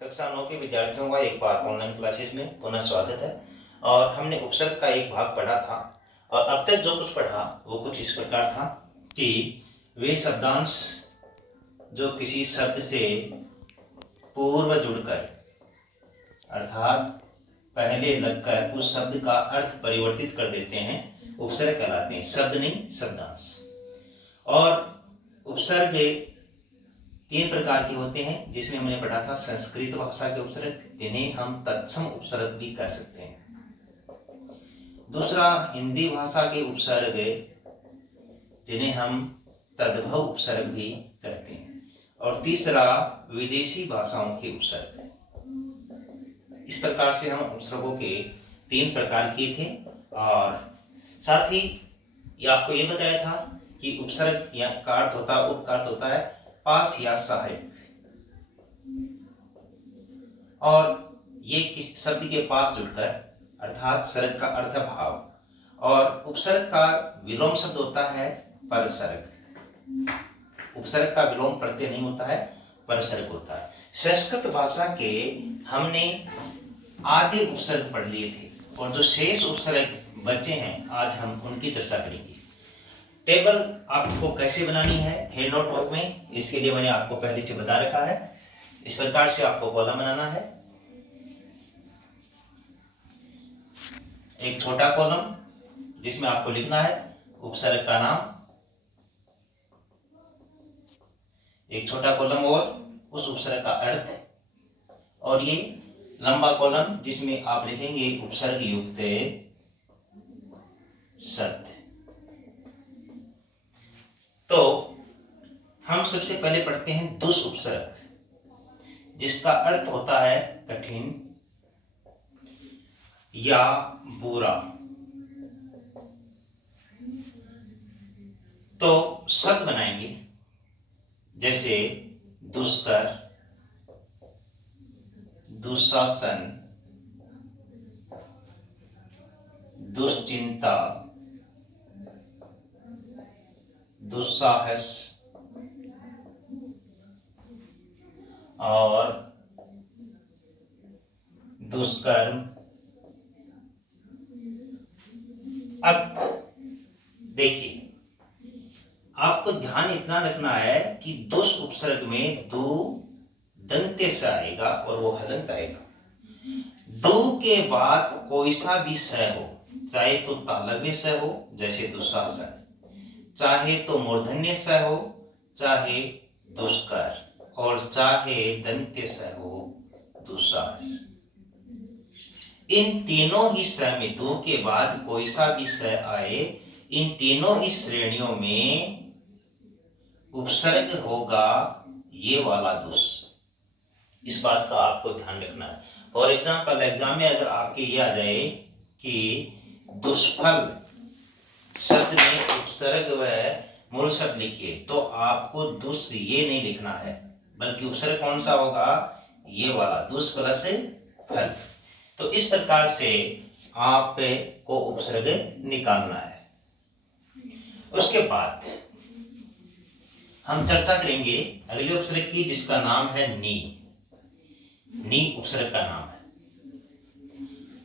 कक्षा 9 के विद्यार्थियों का एक बार ऑनलाइन क्लासेस में पुनः स्वागत है। और हमने उपसर्ग का एक भाग पढ़ा था और अब तक जो कुछ पढ़ा वो कुछ इस प्रकार था कि वे शब्दांश जो किसी शब्द से पूर्व जुड़कर अर्थात पहले लगकर उस शब्द का अर्थ परिवर्तित कर देते हैं उपसर्ग कहलाते हैं। शब्द नहीं, शब्दांश। और उपसर्ग 3 प्रकार के होते हैं, जिसमें हमने पढ़ा था संस्कृत भाषा के उपसर्ग, जिन्हें हम तत्सम उपसर्ग भी कह सकते हैं। दूसरा हिंदी भाषा के उपसर्ग, जिन्हें हम तद्भव उपसर्ग भी कहते हैं। और तीसरा विदेशी भाषाओं के उपसर्ग। इस प्रकार से हम उपसर्गों के 3 प्रकार किए थे। और साथ ही आपको ये बताया था कि उपसर्ग या का अर्थ होता है पास या सहायक। और ये किस शब्द के पास जुड़कर अर्थात सर्ग का अर्थ भाव। और उपसर्ग का विलोम शब्द होता है परसर्ग। उपसर्ग का विलोम प्रत्यय नहीं होता है, परसर्ग होता है। संस्कृत भाषा के हमने आधे उपसर्ग पढ़ लिए थे और जो शेष उपसर्ग बचे हैं आज हम उनकी चर्चा करेंगे। टेबल आपको कैसे बनानी है नोटबुक में, इसके लिए मैंने आपको पहले से बता रखा है। इस प्रकार से आपको कॉलम बनाना है। एक छोटा कॉलम जिसमें आपको लिखना है उपसर्ग का नाम, एक छोटा कॉलम और उस उपसर्ग का अर्थ, और ये लंबा कॉलम जिसमें आप लिखेंगे उपसर्ग युक्त शब्द। तो हम सबसे पहले पढ़ते हैं दुष् उपसर्ग, जिसका अर्थ होता है कठिन या बुरा। तो शब्द बनाएंगे जैसे दुष्कर, दुशासन, दुश्चिंता, दुस्साहस और दुष्कर्म। अब देखिए, आपको ध्यान इतना रखना है कि दुष् उपसर्ग में दो दंत्य से आएगा और वो हलंत आएगा। दो के बाद कोई सा भी स हो, चाहे तो तालव्य स हो जैसे दुशासन, चाहे तो मूर्धन्य स हो चाहे दुष्कर, और चाहे दंत्य स हो दुस्साहस। इन तीनों ही स में दो के बाद कोई सा भी स आए, इन तीनों ही श्रेणियों में उपसर्ग होगा ये वाला दुष। इस बात का आपको ध्यान रखना है। फॉर एग्जाम्पल एग्जाम में अगर आपके ये आ जाए कि दुष्फल शब्द में उपसर्ग व मूल शब्द लिखिए, तो आपको दुष ये नहीं लिखना है, बल्कि उपसर्ग कौन सा होगा, ये वाला दुष प्लस फल। तो इस प्रकार से आपको उपसर्ग निकालना है। उसके बाद हम चर्चा करेंगे अगले उपसर्ग की, जिसका नाम है नी। नी उपसर्ग का नाम है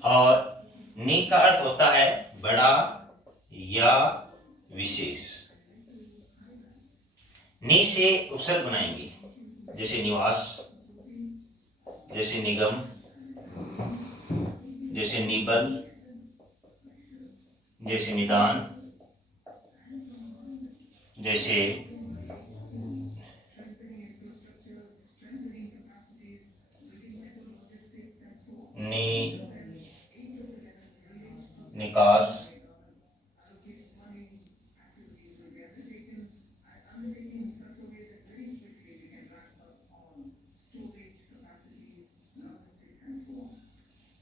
और नी का अर्थ होता है बड़ा या विशेष। नी से उपसर्ग बनाएंगे जैसे निवास, जैसे निगम, जैसे निबल, जैसे निदान, जैसे निकास,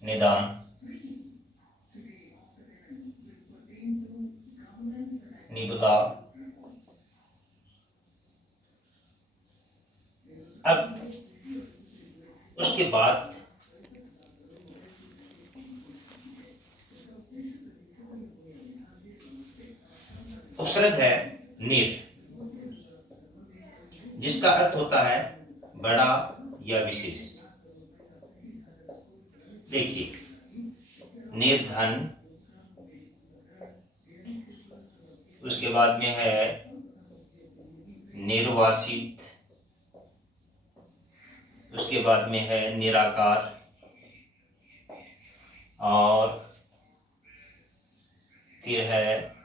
निदान, निबला। अब उसके बाद उपसर्ग है निर, जिसका अर्थ होता है बड़ा या विशेष। देखिए निर्धन, उसके बाद में है निर्वासित, उसके बाद में है निराकार, और फिर है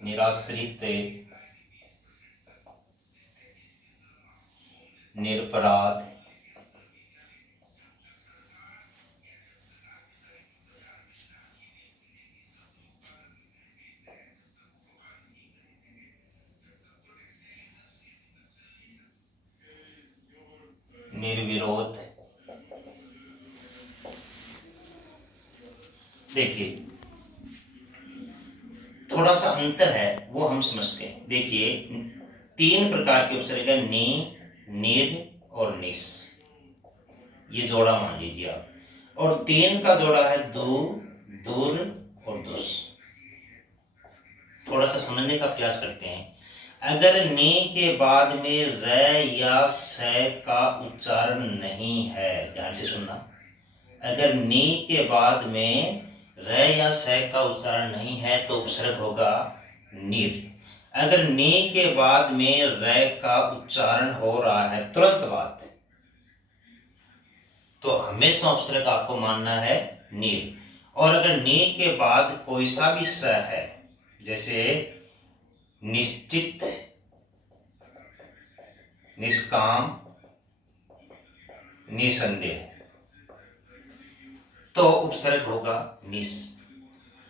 निराश्रित, निरपराध, निर्विरोध। देखिए थोड़ा सा अंतर है वो हम समझते हैं। देखिए 3 प्रकार के उपसर्ग है, नि, निर और निस, ये जोड़ा मान लीजिए आप। और 3 का जोड़ा है दु, दुर और दुस। थोड़ा सा समझने का प्रयास करते हैं। अगर नि के बाद में र या स का उच्चारण नहीं है, ध्यान से सुनना, अगर नि के बाद में र या स का उच्चारण नहीं है तो उपसर्ग होगा निर। अगर नि के बाद में र का उच्चारण हो रहा है तुरंत बाद, तो हमेशा उपसर्ग आपको मानना है निर। और अगर नि के बाद कोई सा भी स है, जैसे निश्चित, निष्काम, निसंदेह, तो उपसर्ग होगा निस।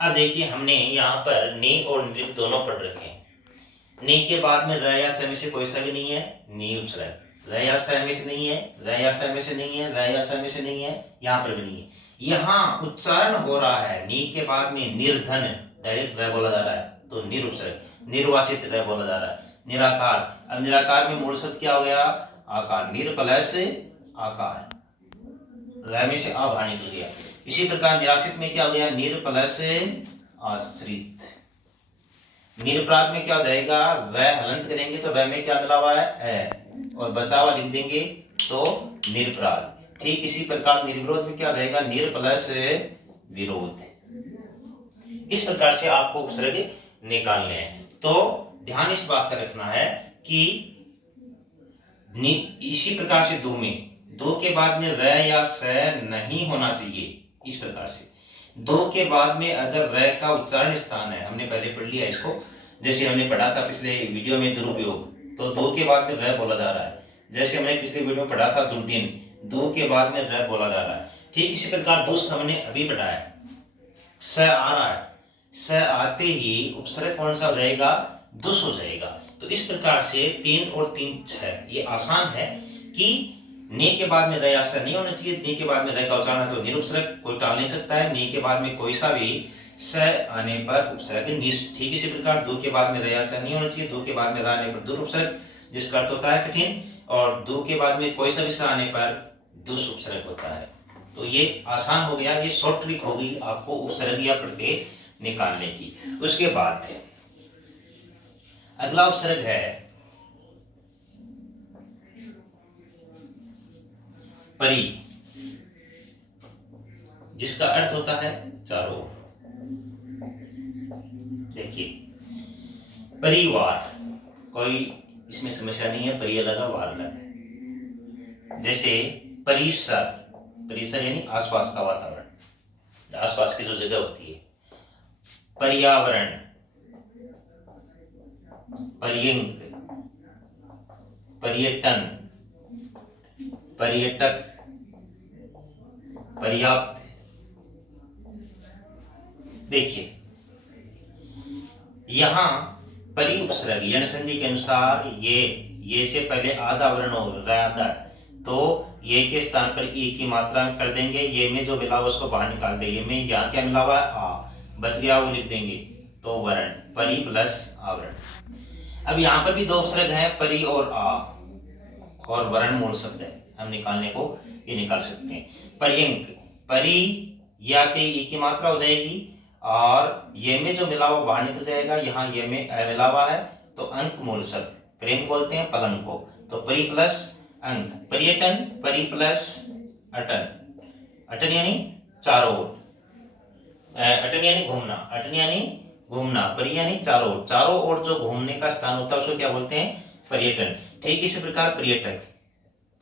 अब देखिए हमने यहाँ पर नि और निर दोनों पढ़ रखे हैं। नि के बाद में र या स में से कोई सा भी नहीं है, नि उपसर्ग। र या स में से नहीं है, र या स में से नहीं है, र या स में से नहीं है, यहाँ पर भी नहीं है। यहाँ उच्चारण हो रहा है, नि के बाद में निर्धन, डायरेक्ट र बोला जा रहा है तो निर उपसर्ग। निर्वासित र बोला जा रहा है, निराकार। अब निराकार में मूल शब्द क्या हो गया, आकार, निर प्लस आकार, र में से आ बाहर निकल गया। इसी प्रकार निराश्रित में क्या हो गया, निर प्लस आश्रित। निरपराध में क्या हो जाएगा, र हलंत करेंगे तो र में क्या मिला हुआ है, और बचा हुआ लिख देंगे तो निरपराध। ठीक इसी प्रकार निर्विरोध में क्या हो जाएगा, निर प्लस विरोध। इस प्रकार से आपको उपसर्ग निकालने हैं। तो ध्यान इस बात का रखना है कि इसी प्रकार से दो के बाद में र या स नहीं होना चाहिए। इस प्रकार से दो के बाद में अगर र का उच्चारण स्थान है, हमने पहले पढ़ लिया इसको, जैसे हमने पढ़ा था पिछले वीडियो में दुरुपयोग, तो दो के बाद में र बोला जा रहा है। जैसे हमने पिछले वीडियो में पढ़ा था दुर्दिन, दो के बाद में र बोला जा रहा है। ठीक इसी प्रकार दुस हमने अभी पढ़ा है, स आ रहा है, स आते ही उपसर्ग कौन सा हो जाएगा, दुस हो जाएगा। तो इस प्रकार से 3 और 3 6, ये आसान है कि नि के बाद में र या स नहीं होना चाहिए। नि के बाद में र का उच्चारण है तो निरुपसर्ग, कोई टाल नहीं सकता है। नि के बाद में कोई सा भी स आने पर उपसर्ग निस। ठीक इसी प्रकार दो के बाद में र या स नहीं होना चाहिए। दो के बाद में र आने पर दुरुपसर्ग, जिसका अर्थ होता है कठिन, और दो के बाद में कोई सा भी स आने पर दुस उपसर्ग होता है। तो ये आसान हो गया, ये शॉर्ट ट्रिक होगी आपको उपसर्ग या प्रत्यय निकालने की। उसके बाद अगला उपसर्ग है परि, जिसका अर्थ होता है चारों ओर। देखिए परिवार, कोई इसमें समस्या नहीं है, परिय लगा वार लगा। जैसे परिसर, परिसर यानी आसपास का वातावरण, आसपास की जो जगह होती है। पर्यावरण, पर्यंक, पर्यटन, पर्यटक, पर्याप्त। देखिए यहां परि उपसर्ग यण संधि के अनुसार ये से पहले आधा वर्ण हो रहा, तो ये के स्थान पर ई की मात्रा कर देंगे। ये में जो मिला हुआ उसको बाहर निकाल देंगे। ये में यहाँ क्या मिला हुआ है, आ, बच गया वो लिख देंगे, तो वर्ण परि प्लस आवरण। अब यहाँ पर भी दो उपसर्ग हैं, परि और आ, और वर्ण मूल शब्द है, हम निकालने को ये निकाल सकते हैं। पर्यंक, परि या के ई की मात्रा हो जाएगी, और ये में जो मिला हुआ बाहर निकल जाएगा। यहाँ ये में मिला हुआ है तो अंक मूल शब्द, पर्यंक बोलते हैं पलंग को, तो परि प्लस अंग। पर्यटन, परि प्लस अटन, अटन यानी चारों ओर, अटन यानी घूमना, अटन यानी घूमना, परि यानी चारों ओर, चारों ओर जो घूमने का स्थान होता है उसको क्या बोलते हैं? पर्यटन। ठीक इसी प्रकार पर्यटक,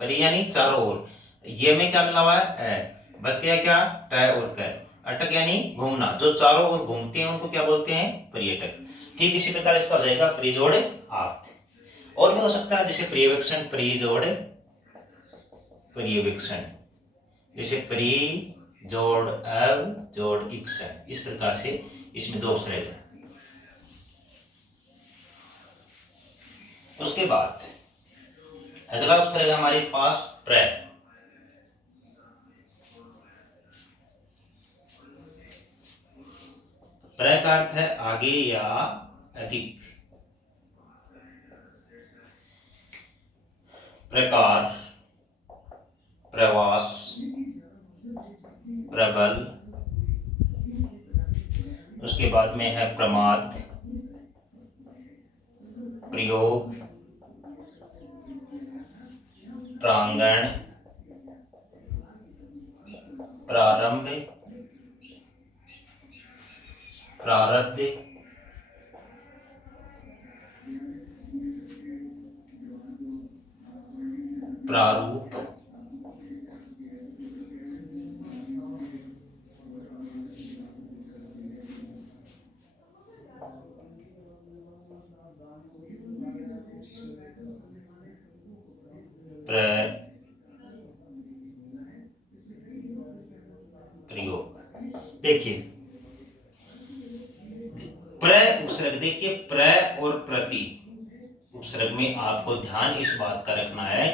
परि यानी चारों ओर, ये में क्या मिला हुआ है? बच गया क्या? ट और क। अटक यानी घूमना, जो चारों ओर घूमते हैं उनको क्या बोलते हैं? पर्यटक। ठीक इसी प्रकार इसका हो जाएगा प्री जोड़ आप्त। और भी हो सकता है जैसे पर्यवेक्षण, प्री जोड़ पर्यवेक्षण, जैसे प्री जोड़ अव जोड़ इक्षण, इस प्रकार से इसमें दो उपसर्ग है। उसके बाद अगला उपसर्ग हमारे पास प्र। प्र का अर्थ है आगे या अधिक। प्रकार, प्रवास, प्रबल, उसके बाद में है प्रमाद, प्रयोग, प्रांगण, प्रारंभ, प्रारब्ध, प्रारूप, प्रयोग। देखिए प्र उपसर्ग, देखिए प्र और प्रति उपसर्ग में आपको ध्यान इस बात का रखना है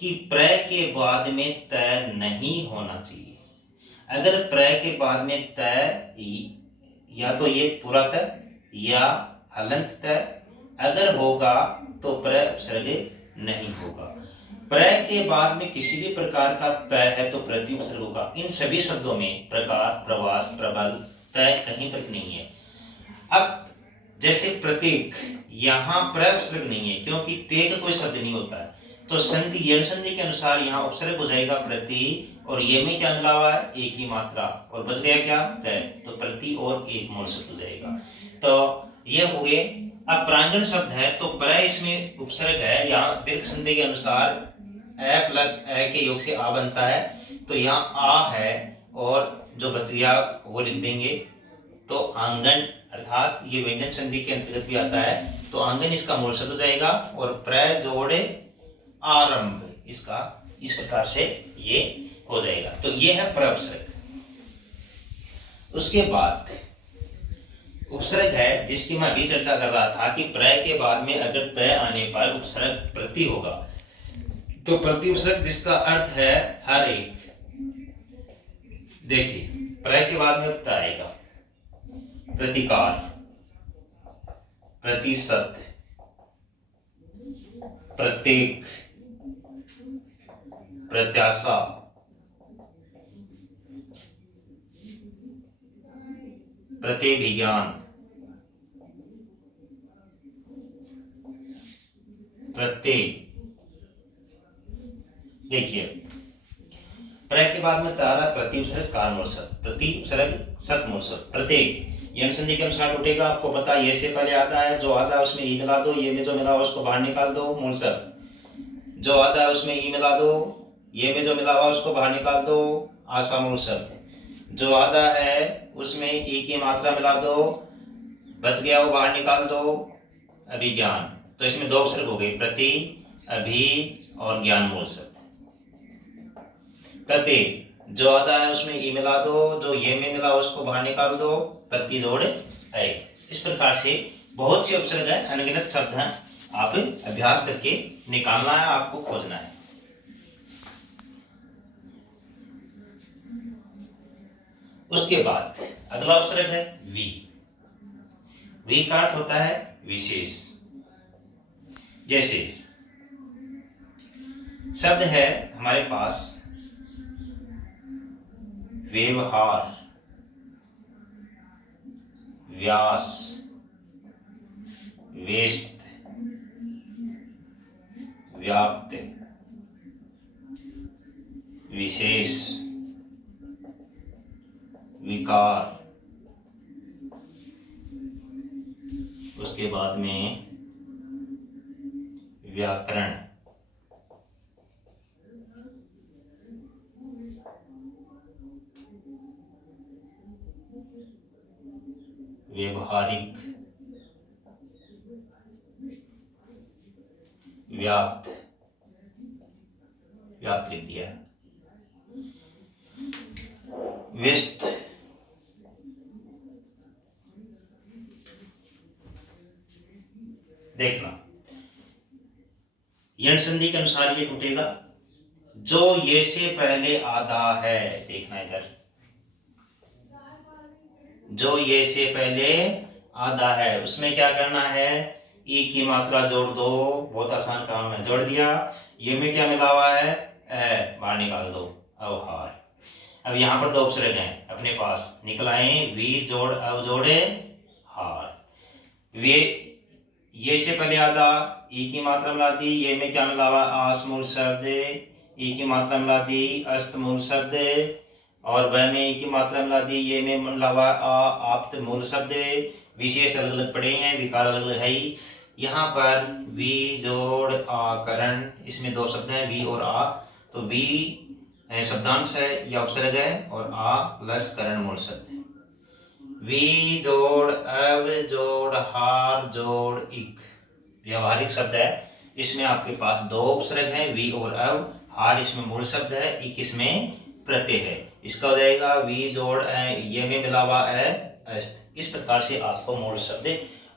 कि प्र के बाद में त नहीं होना चाहिए। अगर प्र के बाद में त या तो ये पूरा त या हलंत त अगर होगा तो प्र उपसर्ग नहीं होगा। प्र के बाद में किसी भी प्रकार का त है तो प्रति उपसर्ग होगा। इन सभी शब्दों में प्रकार, प्रवास, प्रबल, त कहीं पर नहीं है। अब जैसे प्रत्येक, यहाँ प्र उपसर्ग नहीं है क्योंकि ते का कोई शब्द नहीं होता है, तो संधि यण संधि के अनुसार यहाँ उपसर्ग हो जाएगा प्रति, और ये में क्या मिला हुआ है? एक ही मात्रा, और बच गया क्या? क, तो प्रति और एक मूल शब्द हो जाएगा। तो ये हो गए। अब प्रांगण शब्द है तो प्र इसमें उपसर्ग है, यहाँ दीर्घ संधि के अनुसार ए प्लस ए के योग से आ बनता है, तो यहाँ आ है और जो बच गया वो लिख देंगे। तो आंगन अर्थात ये व्यंजन संधि के अंतर्गत भी आता है, तो आंगन इसका मूल शब्द हो जाएगा, और प्र जोड़े आरंभ इसका इस प्रकार से ये हो जाएगा। तो ये है प्र उपसर्ग। उसके बाद उपसर्ग है जिसकी मैं अभी चर्चा कर रहा था कि प्र के बाद में अगर त आने पर उपसर्ग प्रति होगा, तो प्रति उपसर्ग जिसका अर्थ है हर एक। देखिए प्र के बाद में त आएगा, प्रतिकार, प्रतिशत, प्रत्येक, प्रत्याशा, प्रतिविज्ञान, प्रत्यय। देखिए प्र के बाद में तारा प्रति उपसर्ग कार मूल शब्द, प्रति उपसर्ग सत मूल शब्द, प्रत्येक यण संधि के अनुसार उठेगा। आपको पता ये से पहले आता है, जो आता है उसमें ई मिला दो, ये में जो मिला हुआ उसको बाहर निकाल दो, मूल शब्द। जो आता है उसमें ई मिला दो, ये में जो मिला हुआ उसको बाहर निकाल दो, आशा मूल शब्द। जो आता है उसमें ई की मात्रा मिला दो, बच गया वो बाहर निकाल दो, अभिज्ञान। तो इसमें दो उपसर्ग हो गए, प्रति, अभि और ज्ञान मूल शब्द। प्रति जो आता है उसमें ई मिला दो, जो ये में मिला उसको बाहर निकाल दो, प्रति जोड़ है। इस प्रकार से बहुत से उपसर्ग है, अनगिनत शब्द हैं, आप अभ्यास करके निकालना है, आपको खोजना है। उसके बाद अगला उपसर्ग है वी। वी का अर्थ होता है विशेष। जैसे शब्द है हमारे पास व्यवहार, व्यास, व्यस्त, व्याप्त, विशेष विकार, उसके बाद में व्याकरण, व्यवहारिक, व्याप्त, व्याप्त लिख दिया, व्यस्त, देखना यण संधि के अनुसार ये टूटेगा। जो ये से पहले आधा है, देखना इधर, जो ये से पहले आधा है उसमें क्या करना है, ई की मात्रा जोड़ दो, बहुत आसान काम है, जोड़ दिया। ये में क्या मिला हुआ है, ए, बाहर निकाल दो, अवहार। अब यहाँ पर दो उपसर्ग हैं अपने पास, निकलाए, वी जोड़ अव जोड़े हार। वे ये से पहले आधा, ई की मात्रा मिला दी, ये में क्या मिला हुआ, आस मूल शब्द, ई की मात्रा मिला दी, अस्त मूल शब्द, और वह में ई की मात्रा मिला दी, ये में मिला हुआ आप्त मूल शब्द। विशेष अलग अलग पड़े हैं, विकार अलग अलग है ही। यहाँ पर वी जोड़ आकरण, इसमें दो शब्द हैं वी और आ, तो वी शब्दांश है या उपसर्ग है, और आ प्लस करण मूल शब्द है। वी जोड़ अव जोड़ हार जोड़ इक, व्यवहारिक शब्द है। इसमें आपके पास दो उपसर्ग हैं वी और अव, हार इसमें मूल शब्द है, इक इसमें प्रत्यय है। इसका हो जाएगा वी जोड़ ये में मिला हुआ है अस्त। इस प्रकार से आपको मूल शब्द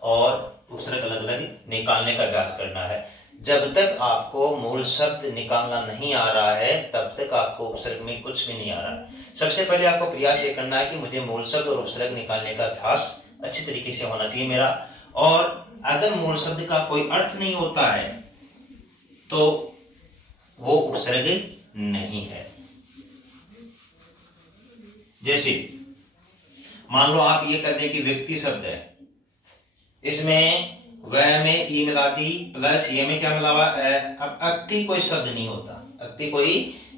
और उपसर्ग अलग अलग निकालने का अभ्यास करना है। जब तक आपको मूल शब्द निकालना नहीं आ रहा है तब तक आपको उपसर्ग में कुछ भी नहीं आ रहा। सबसे पहले आपको प्रयास ये करना है कि मुझे मूल शब्द और उपसर्ग निकालने का अभ्यास अच्छे तरीके से होना चाहिए मेरा। और अगर मूल शब्द का कोई अर्थ नहीं होता है तो वो उपसर्ग नहीं है। जैसे मान लो आप ये कहते हैं कि व्यक्ति शब्द है, इसमें वह में ई मिला दी प्लस ये में क्या मिला हुआ है। अब अक्ति कोई शब्द नहीं होता, अक्ति कोई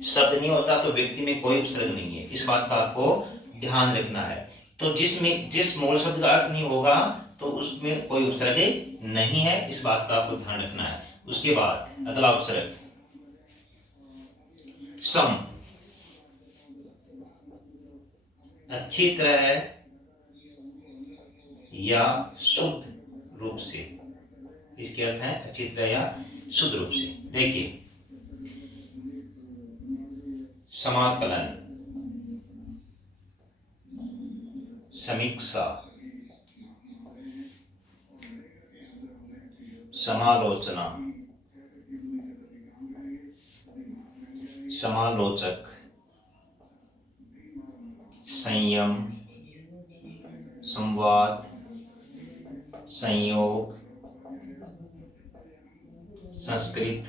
शब्द नहीं होता तो व्यक्ति में कोई उपसर्ग नहीं है, इस बात का आपको ध्यान रखना है। तो जिस मूल शब्द का अर्थ नहीं होगा तो उसमें कोई उपसर्ग नहीं है, इस बात का आपको ध्यान रखना है। उसके बाद अगला उपसर्ग सम, अच्छी तरह या शुद्ध रूप से, इसके अर्थ है अच्छी तरह या शुद्ध रूप से। देखिए समाकलन, समीक्षा, समालोचना, समालोचक, संयम, संवाद, संयोग, संस्कृत,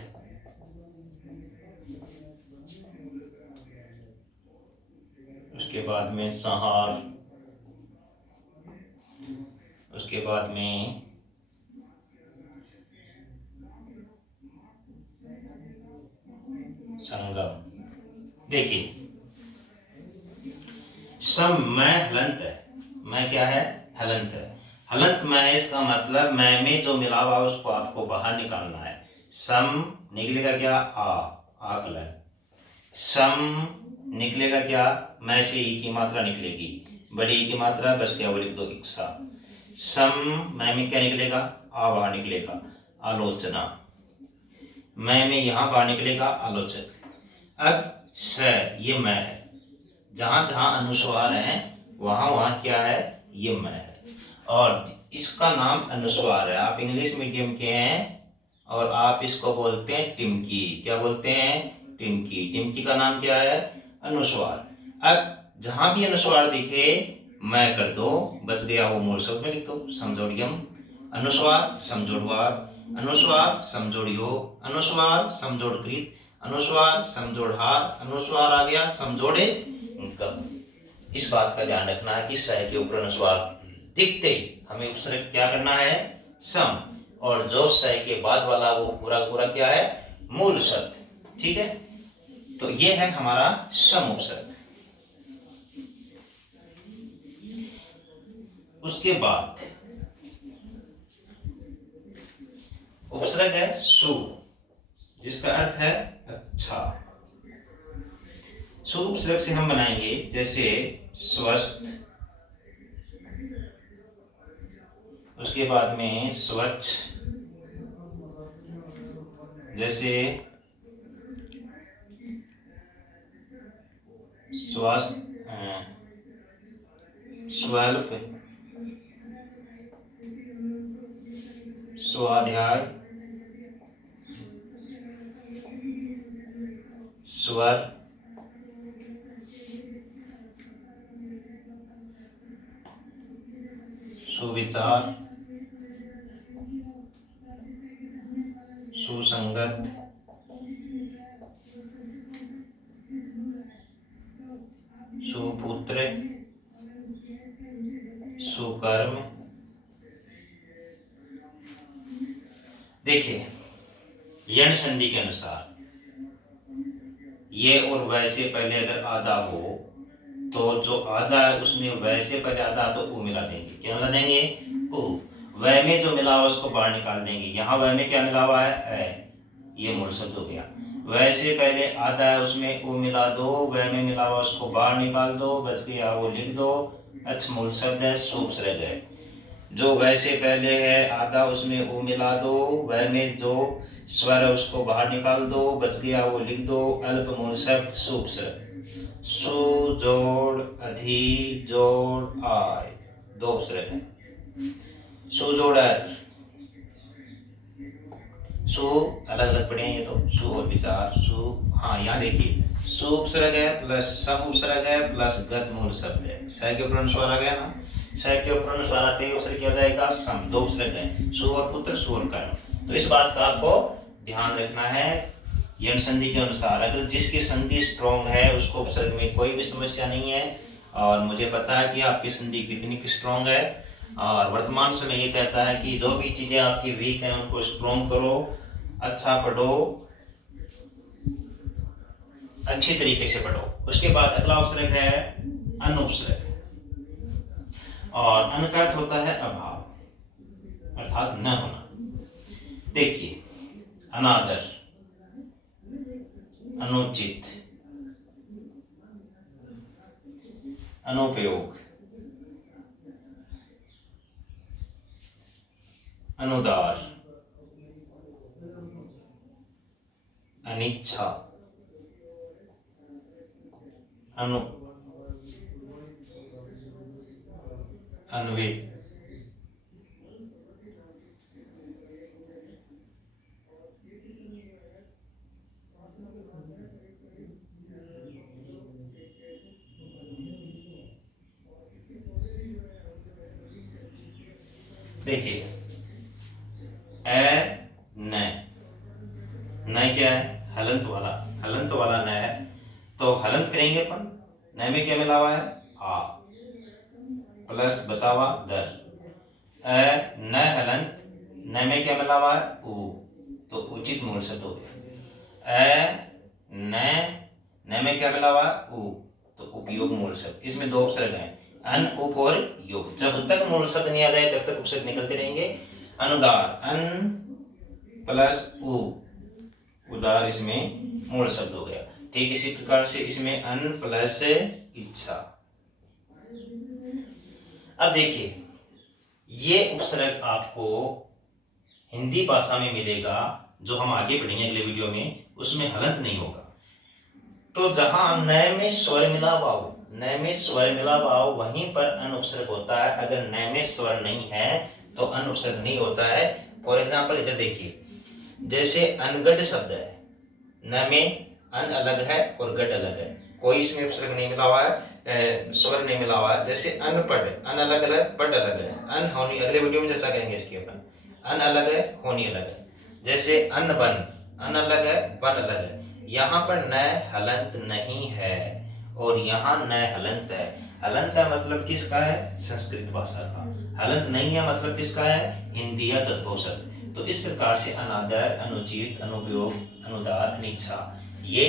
उसके बाद में संहार, उसके बाद में संगम। देखिए सम मैं हलंत है, मैं क्या है, हलंत है। हलंत मैं, इसका मतलब मैं में जो मिला हुआ उसको आपको बाहर निकालना है। सम निकलेगा क्या, आकलन। सम निकलेगा क्या, मैं से ई की मात्रा निकलेगी, बड़ी ई की मात्रा बस क्या बड़ी दो इक्सा। सम मैं में क्या निकलेगा, आ बाहर निकलेगा, आलोचना। मैं में यहां बाहर निकलेगा आलोचक। अब स ये मैं है, जहां जहां अनुस्वार है वहां वहां क्या है, ये मैं है, और इसका नाम अनुस्वार है। आप इंग्लिश मीडियम के हैं और आप इसको बोलते हैं टिमकी। क्या बोलते हैं, टिमकी। टिमकी का नाम क्या है, अनुस्वार। अब जहां भी अनुस्वार दिखे मैं कर दो, बच गया वो मूल शब्द में लिख दो। समजोड़ियम, अनुस्वार समजोड़वार, अनुस्वार समजोड़ियो, अनुस्वार समजोड़कृत, अनुस्वार समजोड़हार, अनुस्वार आ गया समजोड़े गम। इस बात का ध्यान रखना है कि स के ऊपर अनुस्वार दिखते ही हमें उपसर्ग क्या करना है, सम, और जो स के बाद वाला वो पूरा पूरा क्या है, मूल शब्द। ठीक है, तो ये है हमारा सम उपसर्ग। उसके बाद उपसर्ग है सु, जिसका अर्थ है अच्छा। सु उपसर्ग से हम बनाएंगे जैसे स्वस्थ, उसके बाद में स्वच्छ, जैसे स्वल्प, स्वाध्याय, स्वर, सुविचार, सुसंगत, सुपुत्र, सुकर्म। देखिए यण संधि के अनुसार ये और वैसे पहले अगर आधा हो तो जो आधा है उसमें वैसे पहले आधा तो ऊ मिला देंगे। क्या मिला देंगे? ऊ। वह में जो मिला हुआ उसको बाहर निकाल देंगे। यहाँ वह में क्या मिला हुआ है? ए। ये मूल शब्द हो गया। वैसे पहले आधा है उसमें ऊ मिला दो, वह में मिला हुआ उसको बाहर निकाल दो, बस गया वो लिख दो। अच्छा मूल शब्द है, सुपसर्ग है। जो वैसे पहले है आधा उसमें ऊ मिला दो, वह में जो स्वर है उसको बाहर निकाल दो, बच गया वो लिख दो। अल्प मूल शब्द सुपसर्ग। सु जोड़ अधि जोड़ आय, दो उपसर्ग है। सु जोड़ अर, सु अलग अलग पढ़े हैं ये तो, सु और विचार, सु। हाँ यहाँ देखिए सु उपसर्ग है प्लस सम उपसर्ग है प्लस गत मूल शब्द है। स के ऊपर अनुस्वार आ गया ना, स के ऊपर अनुस्वार आते ही उपसर्ग क्या हो जाएगा? सम। दो उपसर्ग है, सु और पुत्र, सु और कर्म। तो इस बात का आपको ध्यान रखना है। यण संधि के अनुसार अगर जिसकी संधि स्ट्रॉन्ग है उसको उपसर्ग में कोई भी समस्या नहीं है। और मुझे पता है कि आपकी संधि कितनी स्ट्रॉन्ग है, और वर्तमान समय ये कहता है कि जो भी चीजें आपकी वीक हैं उनको स्ट्रॉन्ग करो, अच्छा पढ़ो, अच्छी तरीके से पढ़ो। उसके बाद अगला उपसर्ग है अनुपसर्ग, और अन का अर्थ होता है अभाव, अर्थात न होना। देखिए अनादर, अनुचित, अनुपयोग, अनुदार, अनिच्छा, अन्वित, देखिए न क्या है? हलंत वाला, हलंत वाला न है तो हलंत करेंगे अपन। न में क्या मिला हुआ है? आ प्लस बचावा दर। न हलंत, न में क्या मिला हुआ है? ऊ, तो उचित मूल शब्द हो गया। न में क्या मिला हुआ है? ऊ, तो उपयोग मूल शब्द। इसमें दो उपसर्ग हैं, अन, उप और योग। जब तक मूल शब्द नहीं आ जाए तब तक उपसर्ग निकलते रहेंगे। अनुदार, अन प्लस उ, उदार इसमें मूल शब्द हो गया। ठीक इसी प्रकार से इसमें अन प्लस इच्छा। अब देखिए ये उपसर्ग आपको हिंदी भाषा में मिलेगा, जो हम आगे पढ़ेंगे अगले वीडियो में, उसमें हलंत नहीं होगा। तो जहां न में स्वर मिला हुआ हो, न में स्वर मिला हुआ हो, वहीं पर अन उपसर्ग होता है। अगर न में स्वर नहीं है तो अन उपसर्ग नहीं होता है। फॉर एग्जाम्पल इधर देखिए, जैसे अनगढ़ शब्द है, न में अन अलग है और गढ़ अलग है, कोई इसमें उपसर्ग नहीं मिला हुआ है, स्वर नहीं मिला हुआ है। जैसे अनपढ़, अन अलग अलग, पढ़ अलग है। अन होनी अगले वीडियो में चर्चा करेंगे इसकी अपन। अन अलग है, होनी अलग है। जैसे अनबन, अन अलग है, बन अलग है। यहाँ पर न हलंत नहीं है और यहाँ न हलंत है। हलंत है मतलब किसका है? संस्कृत भाषा का। हलंत नहीं है मतलब किसका है? हिंदी या तद्भव शब्द। तो इस प्रकार से अनादर, अनुचित, अनुपयोग, अनुदार, अनिच्छा, ये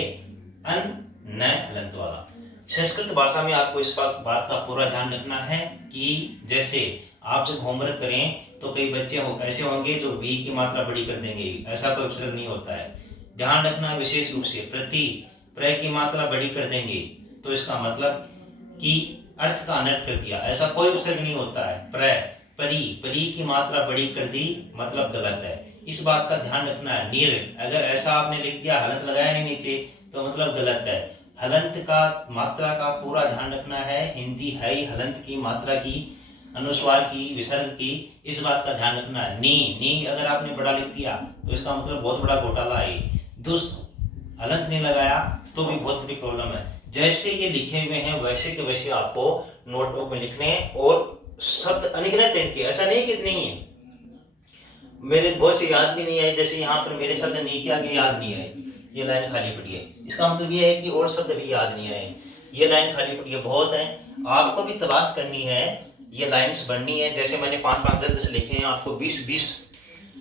अन, न हलंत वाला। संस्कृत भाषा में आपको इस बात का पूरा ध्यान रखना है कि जैसे आप जब होमवर्क करें तो कई बच्चे ऐसे होंगे जो वी की मात्रा बड़ी कर देंगे, ऐसा कोई उपसर्ग नहीं होता है। ध्यान रखना विशेष रूप से, प्रति प्र की मात्रा बड़ी कर देंगे तो इसका मतलब कि अर्थ का अनर्थ कर दिया, ऐसा कोई उपसर्ग नहीं होता है। परी परी की मात्रा बड़ी कर दी मतलब गलत है, इस बात का ध्यान रखना है। नीर, अगर ऐसा आपने लिख दिया, हलंत लगाया नहीं नीचे, तो मतलब गलत है। हलंत का मात्रा का पूरा ध्यान रखना है। हिंदी है ही हलंत की मात्रा की, अनुस्वार की, विसर्ग की, इस बात का ध्यान रखना है। नी अगर आपने बड़ा लिख दिया तो इसका मतलब बहुत बड़ा घोटाला है। दुस, हलंत नहीं लगाया तो भी बहुत बड़ी प्रॉब्लम है। जैसे ये लिखे हुए हैं वैसे के वैसे आपको नोटबुक में लिखने, और शब्द अनगिनत है, ऐसा नहीं कि नहीं है। मेरे बहुत से याद भी नहीं आए, जैसे यहाँ पर मेरे शब्द नहीं के आगे याद नहीं आए, ये लाइन खाली पड़ी है, इसका मतलब ये है कि और शब्द भी याद नहीं आए, ये लाइन खाली पड़ी है। बहुत है, आपको भी तलाश करनी है, ये लाइन्स बढ़नी है। जैसे मैंने 5-5, 10-10 लिखे हैं, आपको 20-20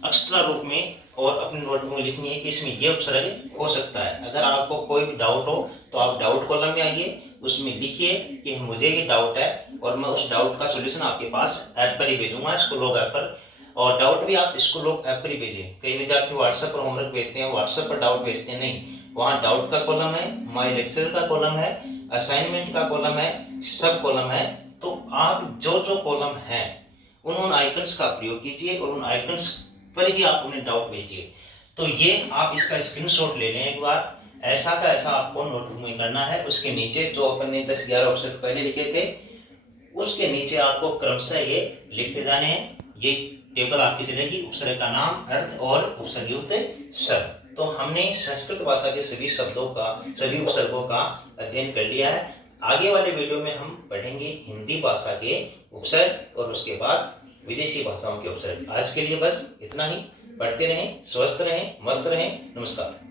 एक्स्ट्रा रूप में और अपनी नोटबुक में लिखनी है कि इसमें ये उपसर्ग हो सकता है। अगर आपको कोई भी डाउट हो तो आप डाउट कॉलम में आइए, उसमें लिखिए कि मुझे ये डाउट है, और मैं उस डाउट का सोल्यूशन आपके पास ऐप पर ही भेजूंगा, स्कूल लोग ऐप पर। और डाउट भी आप स्कूल लोग ऐप पर ही भेजें। कई विद्यार्थी व्हाट्सएप पर होमवर्क भेजते हैं, व्हाट्सएप पर डाउट भेजते हैं, नहीं, वहाँ डाउट का कॉलम है, माई लेक्चर का कॉलम है, असाइनमेंट का कॉलम है, सब कॉलम है। तो आप जो जो कॉलम है उन आइकन्स का प्रयोग कीजिए और उन आइकन्स पर ही आप उन्हें डाउट भेजिए। तो ये आप इसका स्क्रीनशॉट ले लें एक बार, ऐसा का ऐसा आपको नोटबुक में करना है। उसके नीचे जो अपन ने 10-11 उपसर्ग पहले लिखे थे, उसके नीचे आपको क्रमशः ये लिखते जाने हैं। ये टेबल आपकी चलेगी, उपसर्ग का नाम, अर्थ और उपसर्ग युक्त शब्द। तो हमने संस्कृत भाषा के सभी शब्दों का, सभी उपसर्गों का अध्ययन कर लिया है। आगे वाले वीडियो में हम पढ़ेंगे हिंदी भाषा के उपसर्ग और उसके बाद विदेशी भाषाओं के उपसर्ग। आज के लिए बस इतना ही। पढ़ते रहें, स्वस्थ रहें, मस्त रहें। नमस्कार।